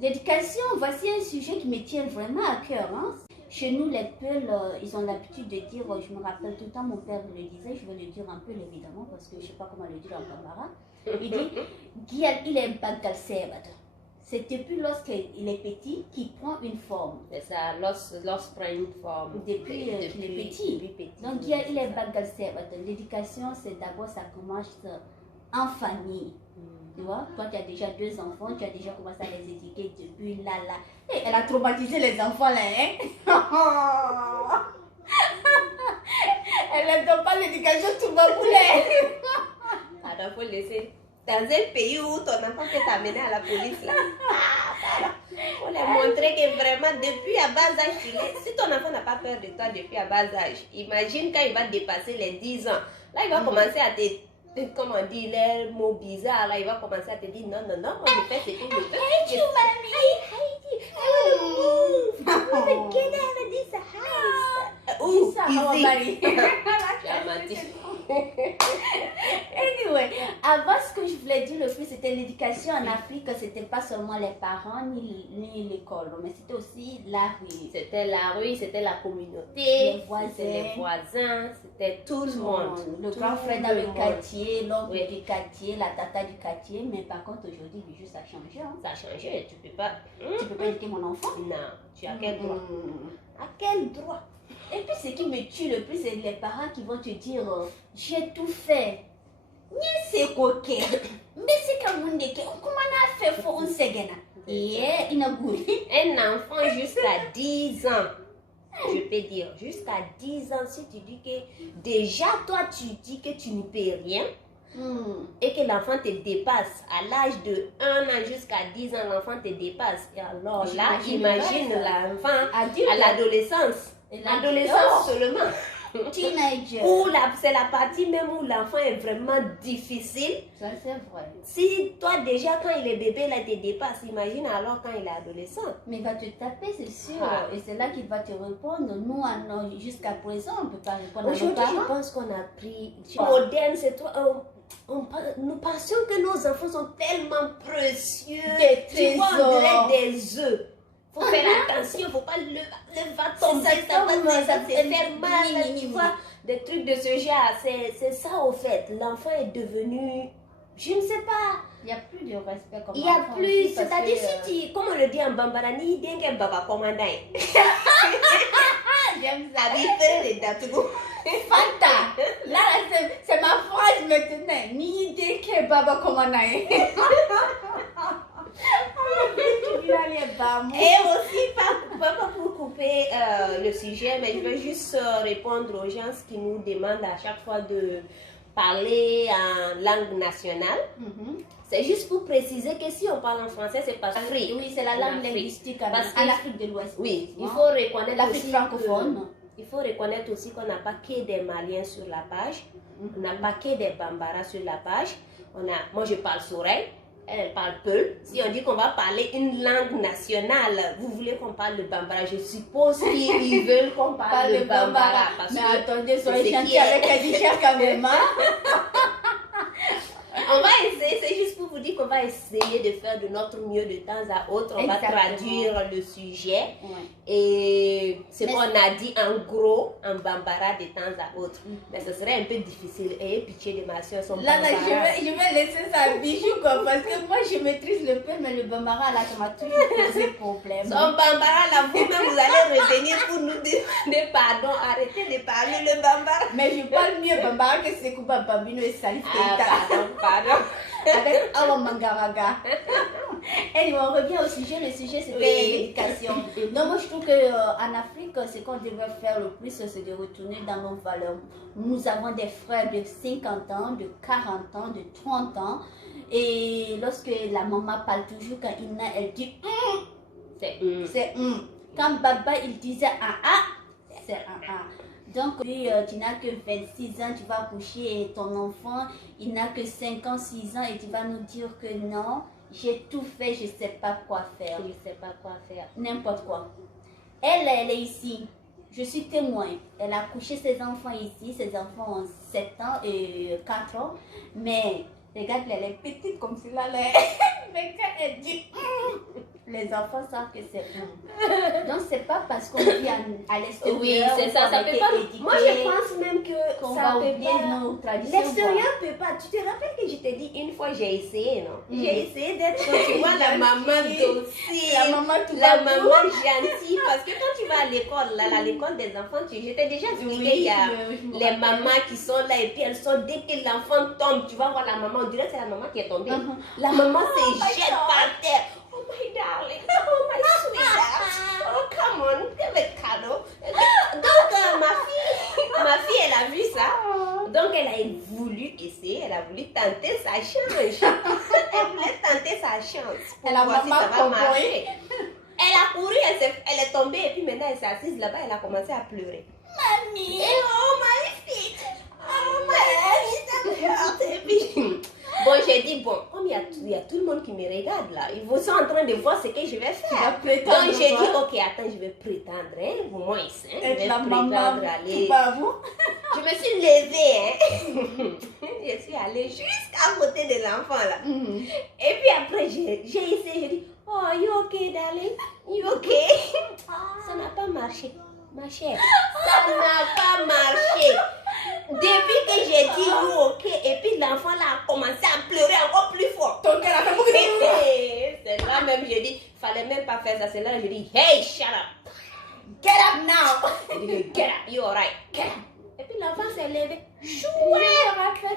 L'éducation, voici un sujet qui me tient vraiment à cœur. Hein. Chez nous, les Peuls, ils ont l'habitude de dire, je me rappelle tout le temps, mon père le disait, je vais le dire un peu évidemment, parce que je ne sais pas comment le dire en bambara. Il dit, Guy, il est bagal sebado. C'est depuis lorsqu'il est petit qu'il prend une forme. C'est ça, l'os prend une forme. Depuis qu'il est petit. Donc, Guy, il est bagal sebado. L'éducation, c'est d'abord, ça commence en famille. Tu vois, toi tu as déjà 2 enfants, tu as déjà commencé à les éduquer depuis là. Et elle a traumatisé les enfants là, hein. Elle ne donne pas l'éducation, tout va bouler. Alors, il faut laisser. Dans un pays où ton enfant peut t'amener à la police là. Il faut leur montrer que vraiment depuis à bas âge, si ton enfant n'a pas peur de toi depuis à bas âge, imagine quand il va dépasser les 10 ans. Là, il va commencer à te... Comme on dit, les mots bizarres, là, il va commencer à te dire non, moi je fais ce que je veux. Hey, you, mommy! I want to move! Get out of this house! Ouh, easy! Tu as menti. Anyway, avant ce que je voulais dire le plus, c'était l'éducation en Afrique, c'était pas seulement les parents ni l'école, mais c'était aussi la rue. C'était la rue, c'était la communauté, les voisins, c'était tout le monde. Le grand frère dans le quartier, l'oncle du quartier, la tata du quartier, mais par contre aujourd'hui, juste ça a changé. Hein. Ça a changé, tu peux pas. Tu peux pas éduquer mon enfant? Non, tu as quel droit? À quel droit? Et puis ce qui me tue le plus, c'est les parents qui vont te dire j'ai tout fait. C'est coquet. Mais c'est comme on dit, comment on a fait pour un segena? Et il a goût. Un enfant jusqu'à 10 ans, je peux dire, jusqu'à 10 ans, si tu dis que déjà toi tu dis que tu ne peux rien et que l'enfant te dépasse à l'âge de 1 an jusqu'à 10 ans, l'enfant te dépasse. Et alors là, imagine l'enfant à l'adolescence. L'adolescence seulement. Teenager. C'est la partie même où l'enfant est vraiment difficile. Ça c'est vrai. Si toi déjà quand il est bébé, là il te dépasse, imagine alors quand il est adolescent. Mais il va te taper, c'est sûr. Et c'est là qu'il va te répondre. Nous, jusqu'à présent, on ne peut pas répondre à nos parents. Aujourd'hui, je pense qu'on a pris... Moderne, c'est toi... nous pensions que nos enfants sont tellement précieux. Des trésors. Tu vois, on dirait des œufs. Faut faire attention, faut pas le va tomber, ça va te faire mal, tu vois, des trucs de ce genre, c'est ça au fait, l'enfant est devenu, je ne sais pas. Il n'y a plus de respect comme il n'y a plus, c'est-à-dire si tu, comme on le dit en bambara, ni dengue baba commandant. J'aime ça. Les dates. Fanta, là c'est ma phrase maintenant, ni dengue baba commandant. Et aussi, pas pour couper le sujet, mais je veux juste répondre aux gens qui nous demandent à chaque fois de parler en langue nationale. C'est juste pour préciser que si on parle en français, c'est pas Afrique. Oui, c'est la langue linguistique en Afrique de l'Ouest. Oui, il faut reconnaître l'Afrique francophone. Il faut reconnaître aussi qu'on n'a pas que des Maliens sur la page, on n'a pas que des Bambara sur la page. Moi, je parle Sourel. Elle parle Peul. Si on dit qu'on va parler une langue nationale, vous voulez qu'on parle le Bambara, je suppose qu'ils veulent qu'on parle le Bambara. Mais attendez, soyez gentils avec Adisha quand même. On va essayer, c'est juste pour vous dire qu'on va essayer de faire de notre mieux de temps à autre. On va traduire le sujet. Et ce qu'on a dit en gros, en Bambara de temps à autre. Mais ce serait un peu difficile. Et pitié de ma soeur, son Bambara. Là, je vais laisser ça bijou quoi, parce que moi je maîtrise le peu, mais le Bambara là, ça m'a toujours posé problème. Son Bambara là, vous-même vous allez revenir pour nous demander pardon. Arrêtez de parler le Bambara. Mais je parle mieux Bambara que Sekouba Bambino et Salif Keita. Pardon. Avec Awa Mangaraga. Et on revient au sujet. Le sujet c'était l'éducation. Donc moi je trouve qu'en Afrique, ce qu'on devrait faire le plus, c'est de retourner dans nos valeurs. Nous avons des frères de 50 ans, de 40 ans, de 30 ans. Et lorsque la maman parle toujours, quand Ina elle dit c'est Quand Baba il disait c'est Donc, tu n'as que 26 ans, tu vas accoucher et ton enfant, il n'a que 5 ans, 6 ans et tu vas nous dire que non, j'ai tout fait, je ne sais pas quoi faire. Je ne sais pas quoi faire. N'importe quoi. Elle est ici. Je suis témoin. Elle a accouché ses enfants ici. Ses enfants ont 7 ans et 4 ans. Mais regarde, elle est petite comme cela. Mais quand elle dit Les enfants savent que c'est bon. Donc, c'est pas parce qu'on vit à l'extérieur. Oui, c'est ça. Ça peut pas. Moi, je pense même que qu'on ça va peut oublier pas. nos traditions. L'extérieur peut pas. Tu te rappelles que je t'ai dit une fois, j'ai essayé, non? J'ai essayé d'être, tu vois, la maman docile, La maman tout la va maman pour. gentille. Parce que quand tu vas à l'école, là, à l'école des enfants, je t'ai déjà expliqué, il y a je me les rappelle. mamans qui sont là et puis elles sont, dès que l'enfant tombe, tu vas voir la maman, on dirait que c'est la maman qui est tombée. La maman se jette par terre. Oh my darling, oh my sweetheart, oh come on, quel cadeau. Donc ma fille, elle a vu ça. Donc elle a voulu essayer, elle a voulu tenter sa chance. Elle voulait tenter sa chance pour Elle a voir si maman ça va cowboy. marcher. Elle a couru, elle est tombée et puis maintenant elle s'est assise là-bas, elle a commencé à pleurer. Mamie. Et oh my feet, oh my feet, ça me hurt. Et puis, bon, j'ai dit, bon, comme il y a tout le monde qui me regarde là, ils sont en train de voir ce que je vais Tu vas faire. prétendre Donc j'ai dit, voir. ok, attends, je vais prétendre, hein, pour moi ici, hein, je Être vais la maman prétendre tout aller. va vous. Je me suis levée, hein. Je suis allée jusqu'à côté de l'enfant là. Et puis après, j'ai essayé, j'ai dit, oh, you okay, darling? You okay? Ça n'a pas marché, ma chère. Ça n'a pas marché. Depuis que j'ai dit you okay, et puis l'enfant là a commencé à pleurer encore plus fort. Donc, elle a fait beaucoup de... C'est là même, j'ai dit, fallait même pas faire ça. C'est là que j'ai dit, hey, shut up. Get up now. J'ai dit, get up, you alright, get up. Et puis l'enfant s'est levé. Ouais.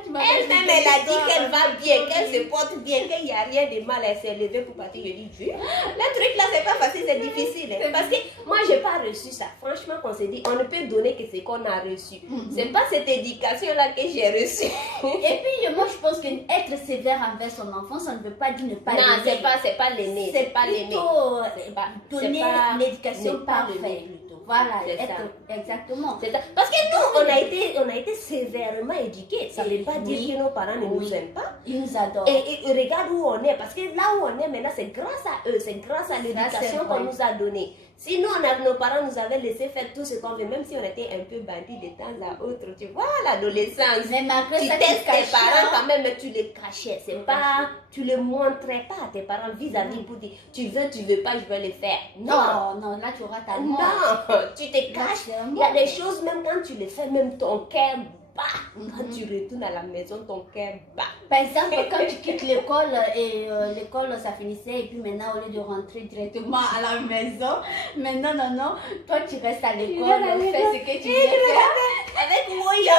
Elle-même, elle a dit qu'elle va bien, qu'elle se porte bien, qu'il n'y a rien de mal. Elle s'est levée pour partir. Je dis, Dieu, le truc là, c'est pas facile, c'est difficile. Hein. Parce que moi, j'ai pas reçu ça. Franchement, qu'on s'est dit, on ne peut donner que ce qu'on a reçu. C'est pas cette éducation là que j'ai reçue. Et puis, moi, je pense qu'être sévère envers son enfant, ça ne veut pas dire ne pas Non, l'aimer. c'est pas l'aimer. C'est pas l'aimer. plutôt C'est pas- donner c'est pas- l'éducation ne pas l'aimer parfaite. plutôt. Voilà, C'est être, exactement. C'est ça. Parce que nous, on a été sévèrement éduqués. Ça ne veut pas Oui. dire que nos parents ne nous Oui. aiment pas. Ils nous adorent. Et regarde où on est, parce que là où on est maintenant, c'est grâce à eux, c'est grâce à l'éducation c'est qu'on vrai. nous a donnée. Si nous, nos parents nous avaient laissé faire tout ce qu'on veut, même si on était un peu bandits de temps à autre, tu vois, l'adolescence. Mais malgré Tu ça, testes tes cachais, parents hein. quand même, mais tu les cachais. C'est pas, tu les montrais pas à tes parents vis-à-vis pour dire, tu veux pas, je vais le faire. Non. Non, là, tu auras ta mort. Non, tu te caches. c'est un Il y a mot. des choses, même quand tu les fais, même ton cœur bat. Quand tu retournes à la maison, ton cœur bat. Par exemple, quand tu quittes l'école et l'école ça finissait et puis maintenant au lieu de rentrer directement à la maison, maintenant non, toi tu restes à l'école, fais ce que tu veux faire. Avec Moyo,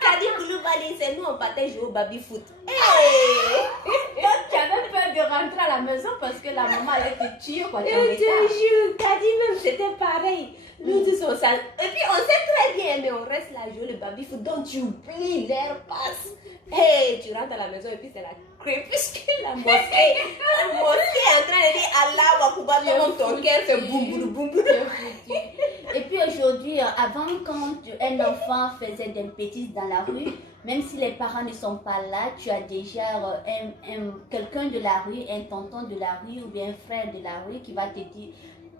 Kadi Koulibaly, c'est nous on partait jouer au baby foot. Donc tu avais peur de rentrer à la maison parce que la maman allait te tuer quand tu es en Je te retard. jure, Kadi même c'était pareil. Nous tous on s'en... Et puis on sait très bien, mais on reste là à jouer le baby foot, donc tu oublies, l'air passe. Hey, tu rentres à la maison et puis c'est la crépuscule, la mosquée. La mosquée est en train de dire Allah Akbar, donc ton cœur fait boum boum boum boum. Et puis aujourd'hui, avant quand un enfant faisait des bêtises dans la rue, même si les parents ne sont pas là, tu as déjà quelqu'un de la rue, un tonton de la rue ou bien un frère de la rue qui va te dire,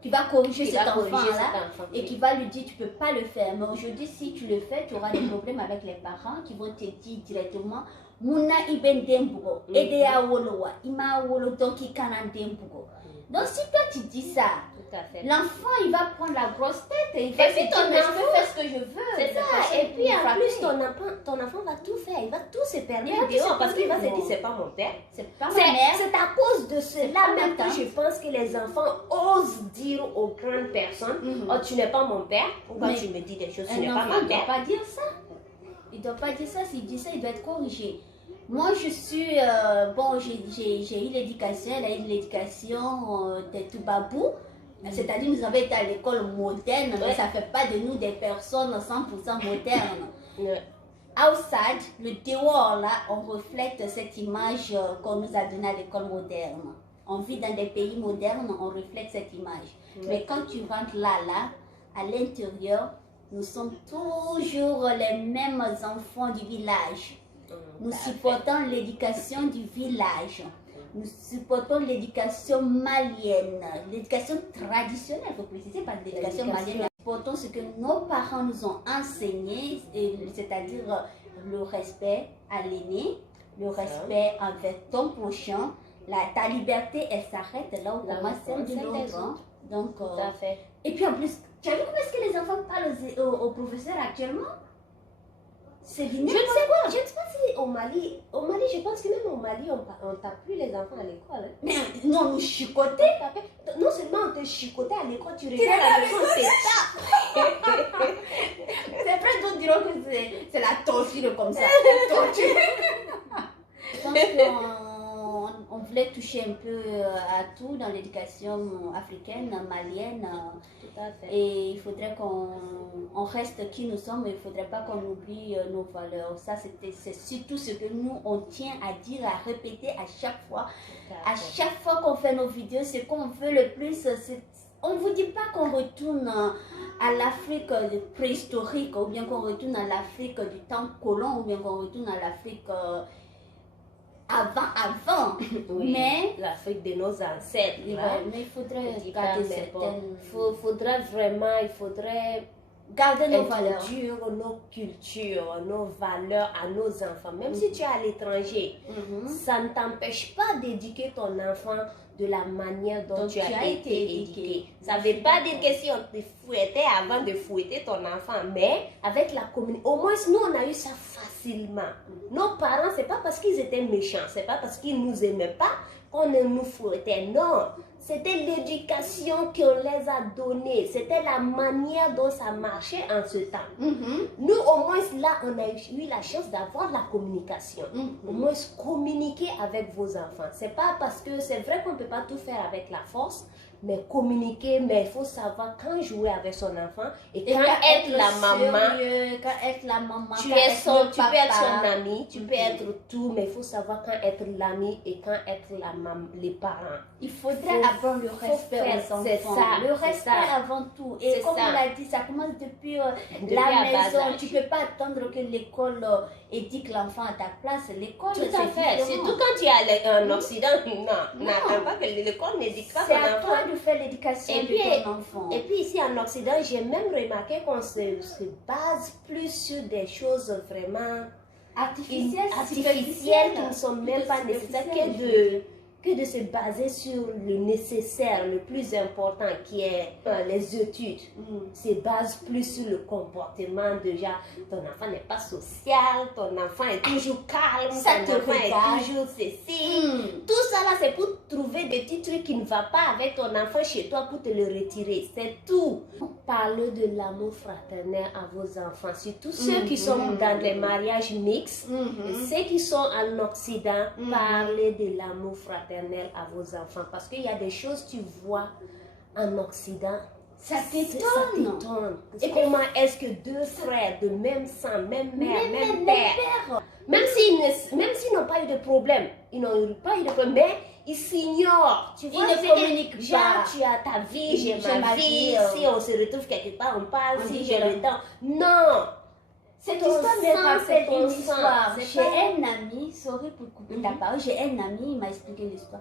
qui va corriger cet enfant-là et qui va lui dire tu peux pas le faire. Mais aujourd'hui, si tu le fais, tu auras des problèmes avec les parents qui vont te dire directement Muna iben dembugo, ede a wolowa, ima wolo donki kanan dembugo. Donc si toi tu dis ça, Tout à fait. l'enfant il va prendre la grosse tête et il va Et se puis dire ton mais je enfant- peux faire ce que je veux. C'est La ça, personne et puis peut me en frapper. plus ton enfant va tout faire, il va tout se Il va permettre tout se dehors parce qu'il va se permettre. dire c'est pas mon père. C'est pas ma C'est mère. c'est à cause de cela pas même ma que tante. je pense que les enfants osent dire aux grandes personnes oh tu n'es pas mon père, pourquoi Mais tu me dis des choses, tu Un n'es pas enfant ma ne doit mère. pas dire ça. Il ne doit pas dire ça. S'il dit ça, il doit être corrigé. Moi, je suis... bon, j'ai eu l'éducation. Elle a eu l'éducation des Toubabou. C'est-à-dire, nous avons été à l'école moderne, mais Ouais. ça ne fait pas de nous des personnes 100% modernes. Ouais. Outside, le dehors, là, on reflète cette image qu'on nous a donnée à l'école moderne. On vit dans des pays modernes, on reflète cette image. Ouais. Mais quand tu rentres là, à l'intérieur, nous sommes toujours les mêmes enfants du village. Nous supportons l'éducation du village. Nous supportons l'éducation malienne, l'éducation traditionnelle, il faut préciser, parce que l'éducation malienne, nous supportons ce que nos parents nous ont enseigné, c'est-à-dire le respect à l'aîné, le respect envers ton prochain, ta liberté, elle s'arrête là où Là où commence celle de commence celle des l'autre. Hein. Donc, Tout à fait. et puis en plus, tu as vu comment est-ce que les enfants parlent aux professeurs actuellement? C'est Je du ne sais pas, je ne sais pas si au Mali, je pense que même au Mali, on tape plus les enfants à l'école. Hein. Mais non, nous chicoter. Non seulement on te chicotait à l'école, tu regardes à la maison, c'est ça. C'est vrai, d'autres diront que c'est la torture comme ça. La torture. Je pense qu'on voulait toucher un peu à tout dans l'éducation africaine, malienne. Tout à fait. Et il faudrait qu'on reste qui nous sommes, mais il ne faudrait pas qu'on oublie nos valeurs. Ça, c'est surtout ce que nous, on tient à dire, à répéter à chaque fois. À chaque fois qu'on fait nos vidéos, ce qu'on veut le plus, on ne vous dit pas qu'on retourne à l'Afrique préhistorique, ou bien qu'on retourne à l'Afrique du temps colon, ou bien qu'on retourne à l'Afrique avant. Oui, mais l'Afrique de nos ancêtres. mais il faudrait garder certaines... Il faudrait garder nos valeurs. introduire nos cultures, nos valeurs à nos enfants. Même si tu es à l'étranger, ça ne t'empêche pas d'éduquer ton enfant de la manière dont tu as été éduqué. Ça ne veut pas dire que si on te fouettait avant de fouetter ton enfant, mais avec la communauté, au moins nous on a eu ça facilement. Nos parents, c'est pas parce qu'ils étaient méchants, c'est pas parce qu'ils nous aimaient pas qu'on ne nous fouettait, non. C'était l'éducation qu'on les a donnée. C'était la manière dont ça marchait en ce temps. Nous, au moins, là, on a eu la chance d'avoir la communication. Au moins, communiquer avec vos enfants. C'est pas parce que c'est vrai qu'on ne peut pas tout faire avec la force, mais communiquer, mais il faut savoir quand jouer avec son enfant et quand être la maman. Quand être la maman, Tu peux être son ami, tu peux être tout, mais il faut savoir quand être l'ami et quand être les parents. Il faudrait apprendre le respect aux enfants. C'est ça. Le respect avant tout. Et comme on l'a dit, ça commence depuis la maison. Tu ne peux pas attendre que l'école éduque l'enfant à ta place. L'école, tout à fait. Surtout quand tu es en Occident, non. N'attends pas que l'école n'éduque pas ton enfant. C'est à toi de faire l'éducation de ton enfant. Et puis ici en Occident, j'ai même remarqué qu'on se base plus sur des choses vraiment artificielles qui ne sont même pas nécessaires que de se baser sur le nécessaire, le plus important qui est les études. Se base plus sur le comportement déjà. Ton enfant n'est pas social, ton enfant est toujours calme, ton enfant est toujours ceci. Tout ça là, c'est pour trouver des petits trucs qui ne vont pas avec ton enfant chez toi pour te le retirer. C'est tout. Parlez de l'amour fraternel à vos enfants, surtout ceux qui sont dans des mariages mixtes, ceux qui sont en Occident, parlez de l'amour fraternel à vos enfants parce qu'il y a des choses tu vois en Occident, ça t'étonne. Et comment est-ce que deux frères de même sang, même mère, même père, même s'ils n'ont pas eu de problème, mais ils s'ignorent. Tu vois, ils ne communiquent pas. Genre, tu as ta vie, j'ai ma vie. Si on se retrouve quelque part, on parle. Si j'ai le temps. Non! Cette histoire me rappelle une histoire. J'ai un ami, sorry pour couper ta parole, j'ai un ami, il m'a expliqué l'histoire.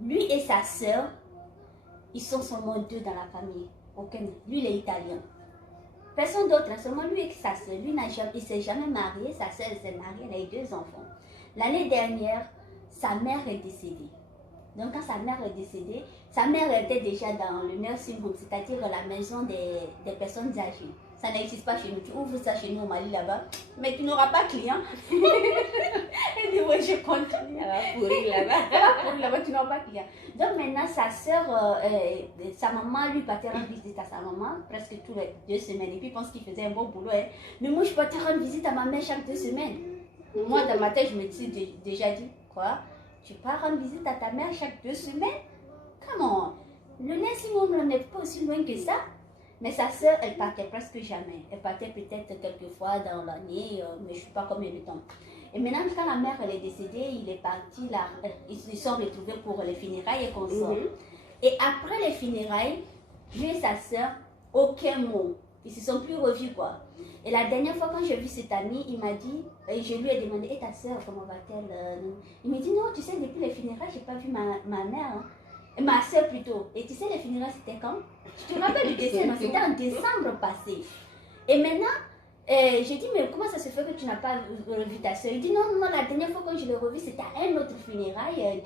Lui et sa sœur, ils sont seulement deux dans la famille. Lui, il est italien. Personne d'autre, seulement lui et sa sœur. Lui, il ne s'est jamais marié, sa sœur s'est mariée, elle a eu 2 enfants. L'année dernière, sa mère est décédée. Donc quand sa mère est décédée, sa mère était déjà dans le nursing home, c'est-à-dire la maison des personnes âgées. Ça n'existe pas chez nous. Tu ouvres ça chez nous au Mali là-bas, mais tu n'auras pas de client. Elle dit oui, je continue. Elle va pourrir là-bas. Elle va pourrir là-bas, tu n'auras pas de client. Donc maintenant, sa soeur, sa maman lui partait rendre visite à sa maman presque tous les 2 semaines. Et puis il pense qu'il faisait un bon boulot. Hein. Mais moi, je partais rendre visite à ma mère chaque 2 semaines. Moi, dans ma tête, je me suis déjà dit, quoi? Tu pars rendre visite à ta mère chaque 2 semaines? Comment? Le nursing home n'est pas aussi loin que ça. Mais sa soeur, elle partait presque jamais. Elle partait peut-être quelques fois dans l'année, mais je ne sais pas combien de temps. Et maintenant, quand la mère elle est décédée, il est parti là. Ils se sont retrouvés pour les funérailles et qu'on sort. Et après les funérailles, lui et sa soeur, aucun mot. Ils ne se sont plus revus, quoi. Et la dernière fois, quand j'ai vu cet ami, il m'a dit, et je lui ai demandé, et ta soeur, comment va-t-elle? Il m'a dit, non, tu sais, depuis les funérailles, je n'ai pas vu ma mère. Hein. Ma soeur plutôt. Et tu sais, les funérailles, c'était quand? Je te rappelle du décès, c'était en décembre passé. Et maintenant, Et j'ai dit, mais comment ça se fait que tu n'as pas revu ta soeur? Il dit, non, non, la dernière fois que je l'ai revue, c'était à un autre funérail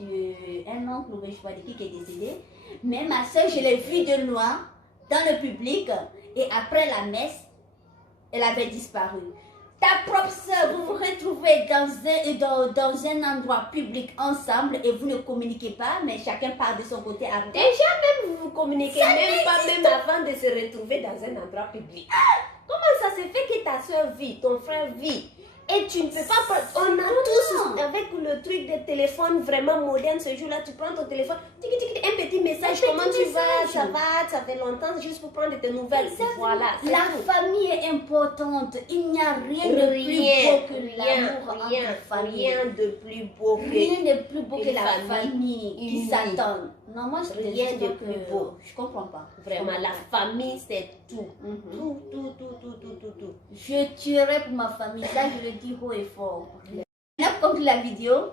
d'un oncle, je ne sais pas de qui est décédé. Mais ma soeur, je l'ai vue de loin, dans le public, et après la messe, elle avait disparu. Ta propre soeur, vous vous retrouvez dans un endroit public ensemble et vous ne communiquez pas, mais chacun part de son côté. Déjà, même vous communiquez même pas, même avant de se retrouver dans un endroit public. Comment ça se fait que ta soeur vit, ton frère vit, et tu ne peux pas... On a tous, avec le truc de téléphone vraiment moderne, ce jour-là, tu prends ton téléphone, un petit message, comment tu vas, ça fait longtemps, juste pour prendre tes nouvelles. Voilà. La famille est importante. Il n'y a rien de plus beau que l'amour entre famille. Rien de plus beau que... Rien de plus beau que la famille qui s'attend. Non, moi, je rien de plus beau. Je comprends pas. Vraiment, la famille, c'est tout. Tout. Je tuerai pour ma famille. Ça, je le dis haut et fort. Là, comme la vidéo,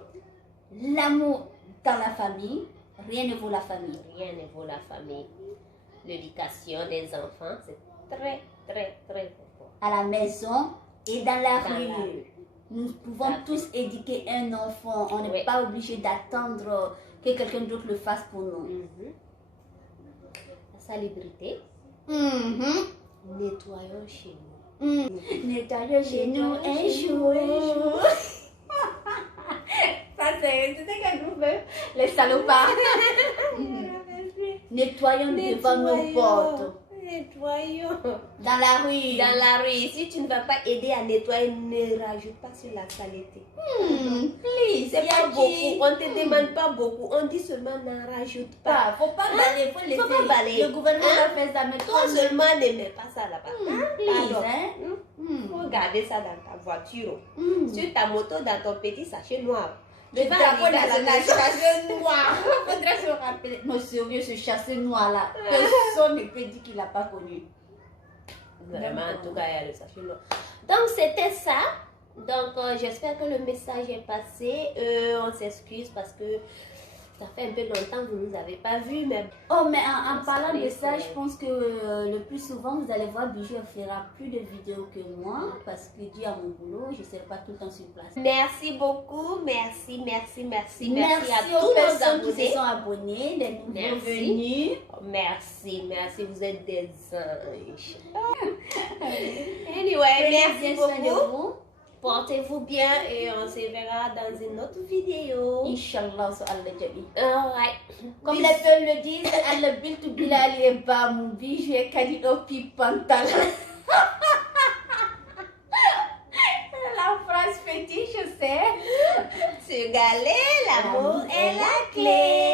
l'amour dans la famille, rien ne vaut la famille. Rien ne vaut la famille. L'éducation des enfants, c'est très important. À la maison et dans la rue. Nous pouvons tous éduquer un enfant. On n'est pas obligé d'attendre que quelqu'un d'autre le fasse pour nous. La salubrité. Nettoyons chez nous. Nettoyons chez nous un jour. Ça, c'est quel groupe? Les salopards. Nettoyons devant nos portes. Nettoyons. Dans la rue. Dans la rue. Si tu ne vas pas aider à nettoyer, ne rajoute pas sur la saleté. Please. C'est pas beaucoup. On ne te demande pas beaucoup. On dit seulement n'en rajoute pas. Faut pas balayer. Faut laisser. Faut pas balayer. Le gouvernement va faire ça. Mais toi seulement ne mets pas ça là-bas. Please. Faut garder ça dans ta voiture. Sur ta moto, dans ton petit sachet noir. Le drapeau national chasseur noir. Faudrait se rappeler. Non, sérieux, ce chasseur noir-là. Personne ne peut dire qu'il n'a pas connu. Vraiment, en tout cas, il y a le sachet noir. Donc, c'était ça. Donc, j'espère que le message est passé. On s'excuse parce que ça fait un peu longtemps que vous ne nous avez pas vus. Mais... Oh, mais en parlant de ça, je pense que le plus souvent, vous allez voir, Bijou fera plus de vidéos que moi parce que dû à mon boulot, je ne serai pas tout le temps sur place. Merci beaucoup. Merci à aux tous personnes nos abonnés qui se sont abonnés, les nouveaux venus. Merci. Vous êtes des anges. Anyway, merci beaucoup. Portez-vous bien et on se verra dans une autre vidéo. Inch'Allah, so Allah Jabi. Alright. Comme les peuples le disent, Allah bil to bilal et ba mon bijou et kadi opi pantalon. La phrase fétiche, c'est Tu galais, l'amour est la clé.